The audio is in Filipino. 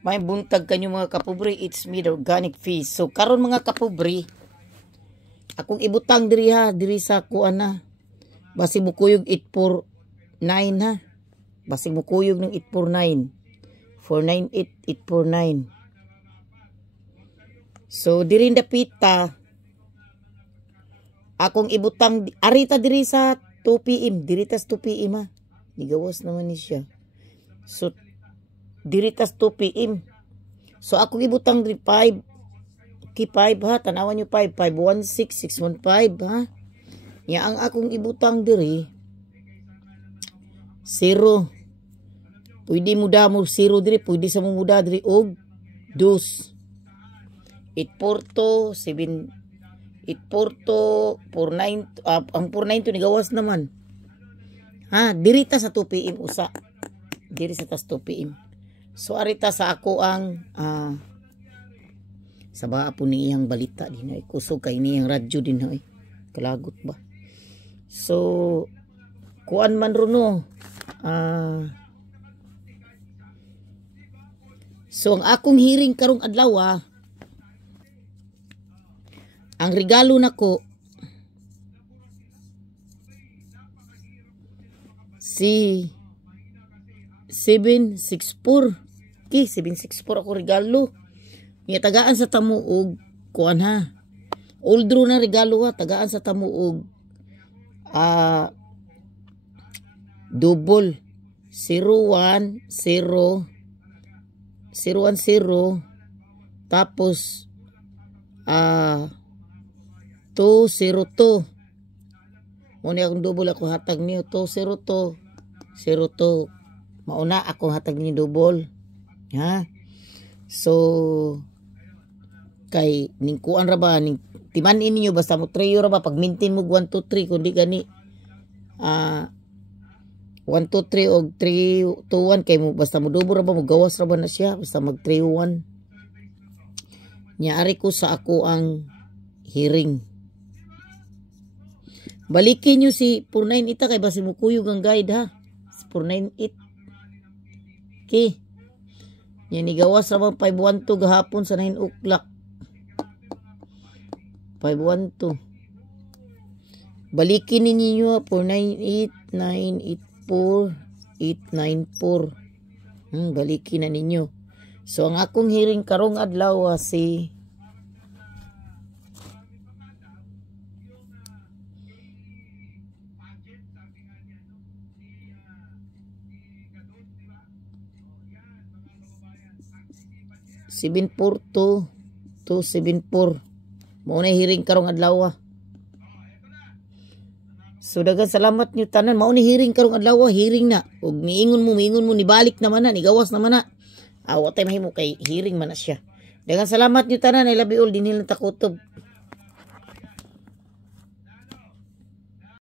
May buntag kanyo mga kapobre, it's me the organic fish. So karon mga kapobre, akong ibutang diri ha, diri sa kuan na. Basi mukuyog 849 ha. Basi mukuyog ng 849. 498849. So diri dapita akong ibutang arita diri sa 2 PM, diri tas 2 PM ha. Nigawas naman ni siya. So diritas 2 PM. So ako gibutang diri 5. Okay, 5 ha. Tanawan nyo 5. 516615 ha. Ya ang akong ibutang diri 0. Pwede muda mo 0 diri. Pwede sa mo muda diri og 2. 842 7 842 49 ang 492 ni gawas naman. Ha, dirita sa 2 PM usa. Diri sa tas 2 PM. So arita sa ako ang sa baa po niyang balita din ay kusog kay niyang radyo din ay kalagot ba. So kuan man runo so ang akong hearing karong adlaw ang regalo nako si 764. Okay, 764 ako regalo. Nga tagaan sa tamuog kuan ha. Oldro na regalo ha, tagaan sa tamuog double 010 tapos 202. Muna akong double ako hatag niyo 202 02. Mauna ako hatag niyo double. Ha? So kay ning kuan ra ba ning timanin niyo basta mo 3 ra ba pag maintain mo 1 2 3 kundi gani 1 2 3 og 3 2 1 kay mo basta mo double ra ba mo gawas ra ba na siya basta mag 3 1. Nyaari ko sa ako ang hearing. Balikin niyo si 49 ita kay basi mo kuyog ang guide ha. 498. Okay. Yan igawas ra 512 gahapon sa 9 o'clock. 512. Balikin ninyo 498-984-894. Balikin na ninyo. So ang akong hearing karong adlaw si (742) 274. Mao na hearing karong adlaw. So daghang salamat niyo tanan. Mao ni hearing karong adlaw, hearing na. Ug miingon mo nibalik naman na, nigawas naman na. Wa tay mahimo kay hearing man na siya. Daghang salamat niyo tanan. I love you all. Dinhi lang ta kutob.